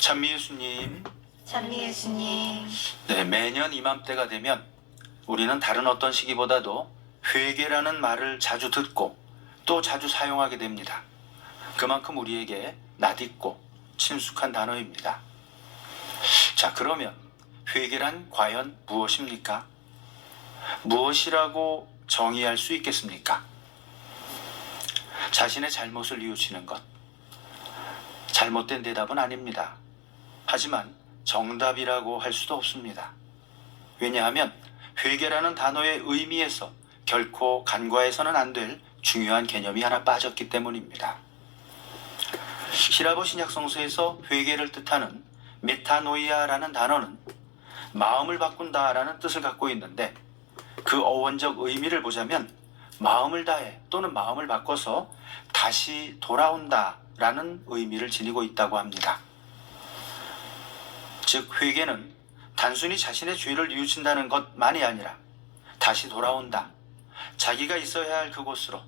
찬미 예수님, 찬미 예수님, 네, 매년 이맘때가 되면 우리는 다른 어떤 시기보다도 회개라는 말을 자주 듣고 또 자주 사용하게 됩니다. 그만큼 우리에게 낯익고 친숙한 단어입니다. 자, 그러면 회개란 과연 무엇입니까? 무엇이라고 정의할 수 있겠습니까? 자신의 잘못을 뉘우치는 것. 잘못된 대답은 아닙니다. 하지만 정답이라고 할 수도 없습니다. 왜냐하면 회개라는 단어의 의미에서 결코 간과해서는 안 될 중요한 개념이 하나 빠졌기 때문입니다. 히라보 신약성서에서 회개를 뜻하는 메타노이아라는 단어는 마음을 바꾼다라는 뜻을 갖고 있는데, 그 어원적 의미를 보자면 마음을 다해 또는 마음을 바꿔서 다시 돌아온다라는 의미를 지니고 있다고 합니다. 즉, 회개는 단순히 자신의 죄를 뉘우친다는 것만이 아니라 다시 돌아온다, 자기가 있어야 할 그곳으로,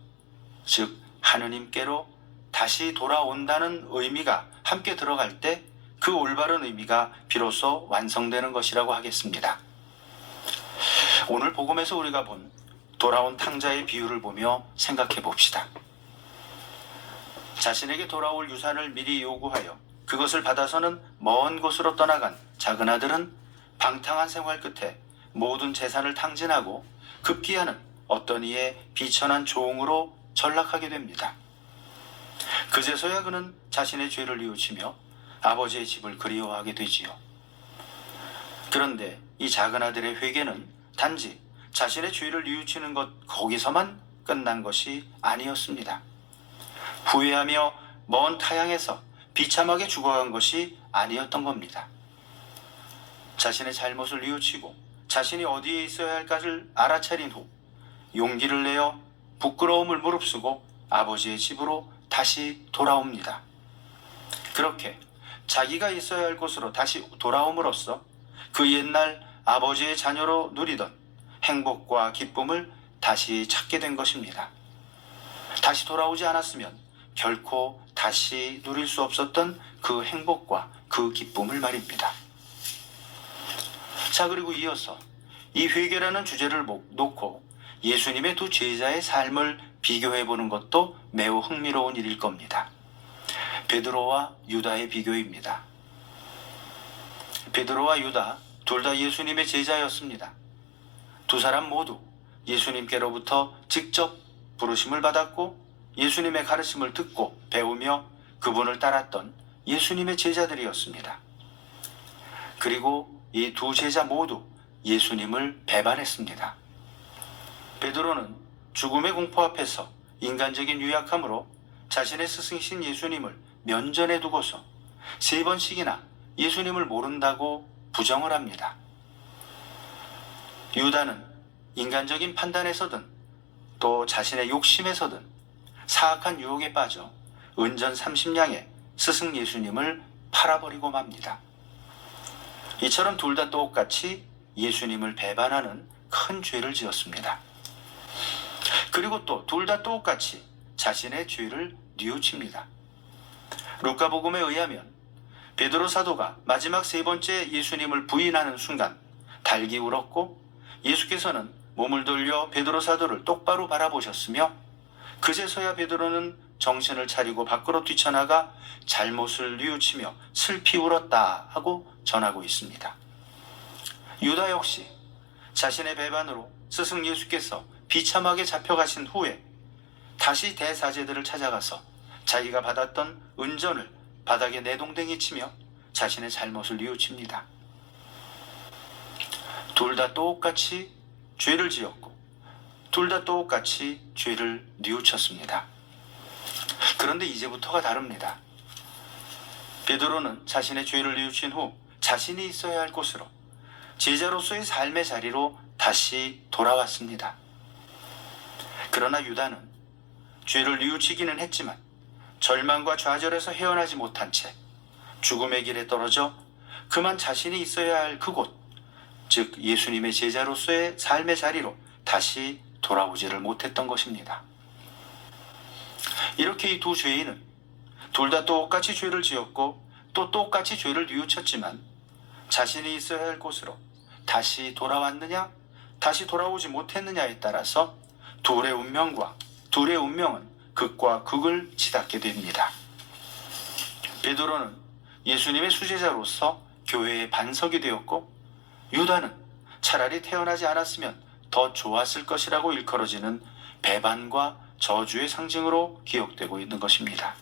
즉 하느님께로 다시 돌아온다는 의미가 함께 들어갈 때 그 올바른 의미가 비로소 완성되는 것이라고 하겠습니다. 오늘 복음에서 우리가 본 돌아온 탕자의 비유를 보며 생각해 봅시다. 자신에게 돌아올 유산을 미리 요구하여 그것을 받아서는 먼 곳으로 떠나간 작은 아들은 방탕한 생활 끝에 모든 재산을 탕진하고 급기야는 어떤 이의 비천한 종으로 전락하게 됩니다. 그제서야 그는 자신의 죄를 뉘우치며 아버지의 집을 그리워하게 되지요. 그런데 이 작은 아들의 회개는 단지 자신의 죄를 뉘우치는 것 거기서만 끝난 것이 아니었습니다. 후회하며 먼 타향에서 비참하게 죽어간 것이 아니었던 겁니다. 자신의 잘못을 뉘우치고 자신이 어디에 있어야 할까를 알아차린 후 용기를 내어 부끄러움을 무릅쓰고 아버지의 집으로 다시 돌아옵니다. 그렇게 자기가 있어야 할 곳으로 다시 돌아옴으로써 그 옛날 아버지의 자녀로 누리던 행복과 기쁨을 다시 찾게 된 것입니다. 다시 돌아오지 않았으면 결코 다시 누릴 수 없었던 그 행복과 그 기쁨을 말입니다. 자, 그리고 이어서 이 회개라는 주제를 놓고 예수님의 두 제자의 삶을 비교해 보는 것도 매우 흥미로운 일일 겁니다. 베드로와 유다의 비교입니다. 베드로와 유다 둘 다 예수님의 제자였습니다. 두 사람 모두 예수님께로부터 직접 부르심을 받았고 예수님의 가르침을 듣고 배우며 그분을 따랐던 예수님의 제자들이었습니다. 그리고 이 두 제자 모두 예수님을 배반했습니다. 베드로는 죽음의 공포 앞에서 인간적인 유약함으로 자신의 스승이신 예수님을 면전에 두고서 3번씩이나 예수님을 모른다고 부정을 합니다. 유다는 인간적인 판단에서든 또 자신의 욕심에서든 사악한 유혹에 빠져 은전 30냥에 스승 예수님을 팔아버리고 맙니다. 이처럼 둘 다 똑같이 예수님을 배반하는 큰 죄를 지었습니다. 그리고 또 둘 다 똑같이 자신의 죄를 뉘우칩니다. 루카복음에 의하면 베드로 사도가 마지막 3번째 예수님을 부인하는 순간 달기 울었고 예수께서는 몸을 돌려 베드로 사도를 똑바로 바라보셨으며 그제서야 베드로는 정신을 차리고 밖으로 뛰쳐나가 잘못을 뉘우치며 슬피 울었다 하고 전하고 있습니다. 유다 역시 자신의 배반으로 스승 예수께서 비참하게 잡혀가신 후에 다시 대사제들을 찾아가서 자기가 받았던 은전을 바닥에 내동댕이 치며 자신의 잘못을 뉘우칩니다. 둘 다 똑같이 죄를 지었고 둘 다 똑같이 죄를 뉘우쳤습니다. 그런데 이제부터가 다릅니다. 베드로는 자신의 죄를 뉘우친 후 자신이 있어야 할 곳으로, 제자로서의 삶의 자리로 다시 돌아왔습니다. 그러나 유다는 죄를 뉘우치기는 했지만 절망과 좌절에서 헤어나지 못한 채 죽음의 길에 떨어져 그만 자신이 있어야 할 그곳, 즉 예수님의 제자로서의 삶의 자리로 다시 돌아오지를 못했던 것입니다. 이렇게 이 두 죄인은 둘 다 똑같이 죄를 지었고 또 똑같이 죄를 뉘우쳤지만 자신이 있어야 할 곳으로 다시 돌아왔느냐, 다시 돌아오지 못했느냐에 따라서 둘의 운명은 극과 극을 치닫게 됩니다. 베드로는 예수님의 수제자로서 교회의 반석이 되었고, 유다는 차라리 태어나지 않았으면 더 좋았을 것이라고 일컬어지는 배반과 저주의 상징으로 기억되고 있는 것입니다.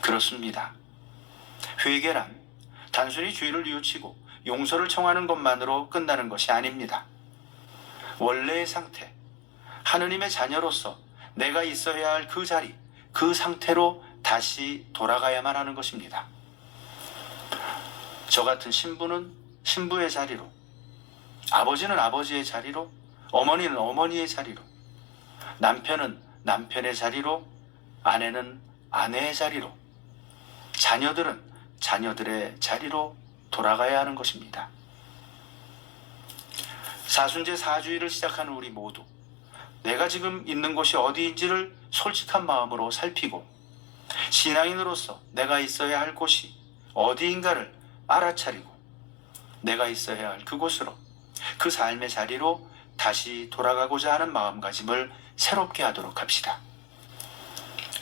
그렇습니다. 회개란 단순히 죄를 뉘우치고 용서를 청하는 것만으로 끝나는 것이 아닙니다. 원래의 상태, 하느님의 자녀로서 내가 있어야 할 그 자리, 그 상태로 다시 돌아가야만 하는 것입니다. 저 같은 신부는 신부의 자리로, 아버지는 아버지의 자리로, 어머니는 어머니의 자리로, 남편은 남편의 자리로, 아내는 아내의 자리로, 자녀들은 자녀들의 자리로 돌아가야 하는 것입니다. 사순제 사주일을 시작하는 우리 모두, 내가 지금 있는 곳이 어디인지를 솔직한 마음으로 살피고, 신앙인으로서 내가 있어야 할 곳이 어디인가를 알아차리고, 내가 있어야 할 그곳으로, 그 삶의 자리로 다시 돌아가고자 하는 마음가짐을 새롭게 하도록 합시다.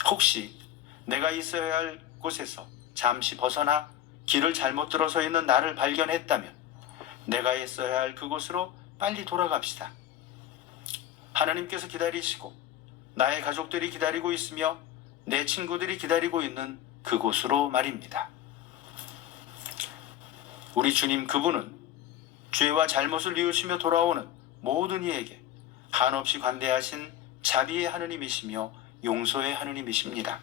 혹시 내가 있어야 할 곳에서 잠시 벗어나 길을 잘못 들어서 있는 나를 발견했다면 내가 있어야 할 그곳으로 빨리 돌아갑시다. 하나님께서 기다리시고 나의 가족들이 기다리고 있으며 내 친구들이 기다리고 있는 그곳으로 말입니다. 우리 주님, 그분은 죄와 잘못을 뉘우치며 돌아오는 모든 이에게 한없이 관대하신 자비의 하느님이시며 용서의 하느님이십니다.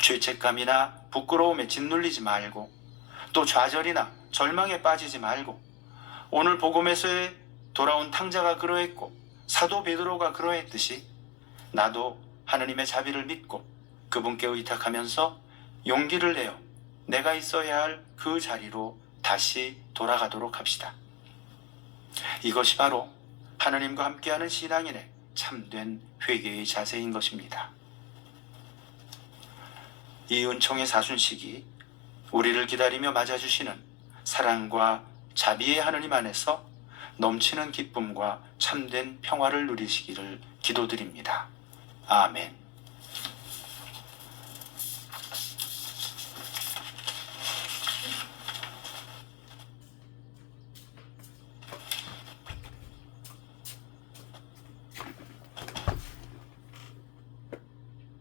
죄책감이나 부끄러움에 짓눌리지 말고, 또 좌절이나 절망에 빠지지 말고, 오늘 복음에서의 돌아온 탕자가 그러했고 사도 베드로가 그러했듯이 나도 하느님의 자비를 믿고 그분께 의탁하면서 용기를 내어 내가 있어야 할 그 자리로 다시 돌아가도록 합시다. 이것이 바로 하느님과 함께하는 신앙인의 참된 회개의 자세인 것입니다. 이 은총의 사순식이 우리를 기다리며 맞아주시는 사랑과 자비의 하느님 안에서 넘치는 기쁨과 참된 평화를 누리시기를 기도드립니다. 아멘.